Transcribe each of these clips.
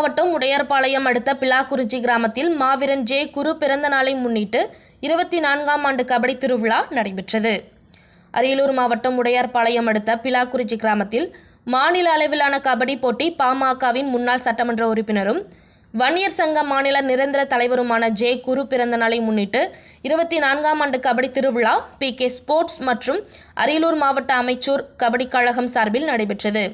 மாவட்டம் உடையார்பாளையம் அடுத்த பிலாக்குறிச்சி கிராமத்தில் மாவீரன் ஜே குரு பிறந்த நாளை முன்னிட்டு 24ஆம் ஆண்டு கபடி திருவிழா நடைபெற்றது. அரியலூர் மாவட்டம் உடையார்பாளையம் அடுத்த பிலாக்குறிச்சி கிராமத்தில் மாநில அளவிலான கபடி போட்டி பாமகவின் முன்னாள் சட்டமன்ற உறுப்பினரும் வன்னியர் சங்க மாநில நிரந்தர தலைவருமான ஜே குரு பிறந்த நாளை முன்னிட்டு 24ஆம் ஆண்டு கபடி திருவிழா PK ஸ்போர்ட்ஸ் மற்றும் அரியலூர் மாவட்ட அமைச்சூர் கபடி கழகம் சார்பில் நடைபெற்றது.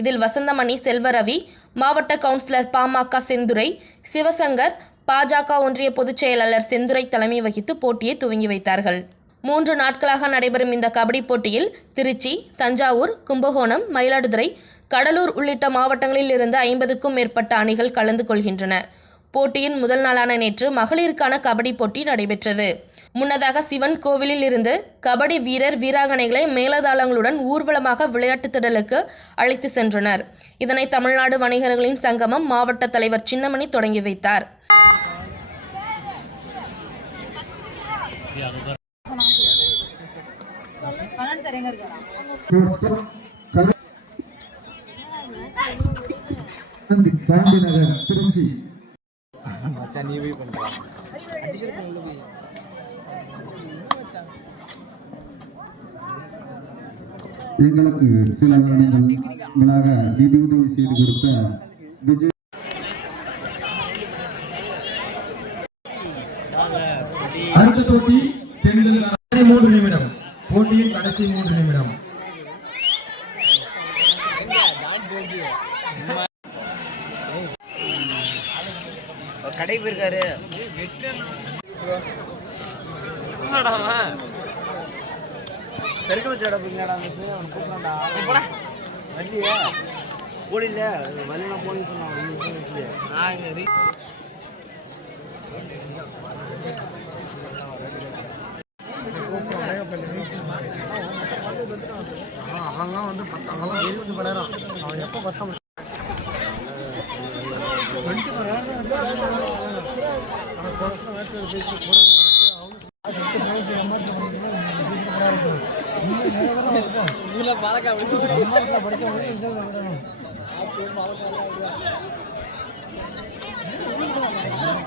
இதில் வசந்தமணி செல்வரவி, மாவட்ட கவுன்சிலர் பாமக செந்துரை, சிவசங்கர், பாஜக ஒன்றிய பொதுச் செயலாளர் செந்துரை தலைமை வகித்து போட்டியை துவங்கி வைத்தார்கள். 3 நாட்களாக நடைபெறும் இந்த கபடி போட்டியில் திருச்சி, தஞ்சாவூர், கும்பகோணம், மயிலாடுதுறை, கடலூர் உள்ளிட்ட மாவட்டங்களில் இருந்து 50க்கும் மேற்பட்ட அணிகள் கலந்து கொள்கின்றன. போட்டியின் முதல் நாளான நேற்று மகளிருக்கான கபடி போட்டி நடைபெற்றது. முன்னதாக சிவன் கோவிலில் இருந்து கபடி வீரர் வீராங்கனைகளை மேலதாளங்களுடன் ஊர்வலமாக விளையாட்டு திடலுக்கு அழைத்து சென்றனர். இதனை தமிழ்நாடு வணிகர்களின் சங்கமம் மாவட்ட தலைவர் சின்னமணி தொடங்கி வைத்தார். எங்களுக்கு சில வருடங்களாக நிதியுதவி செய்து கொடுத்த விஜய் அடுத்த போட்டி 3 நிமிடம். போட்டியின் கடைசி 3 நிமிடம். கடை போயிருக்காரு செருக்க வச்சு கிடப்பீங்கடா அவனை கூப்பிடாண்டா வண்டியா போடில வண்டினா போடின்னு சொன்னான். அவன்லாம் வந்து அவன்லாம் 20 மணி நேரம் அவன் எப்போ 10 மணி 20 மணி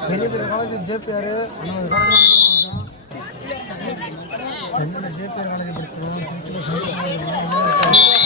பெரிய பெரிய காலேஜ் ஜேபிஆர் சென்னையில் ஜேபிஆர் காலேஜ் படிச்சிருக்கோம்.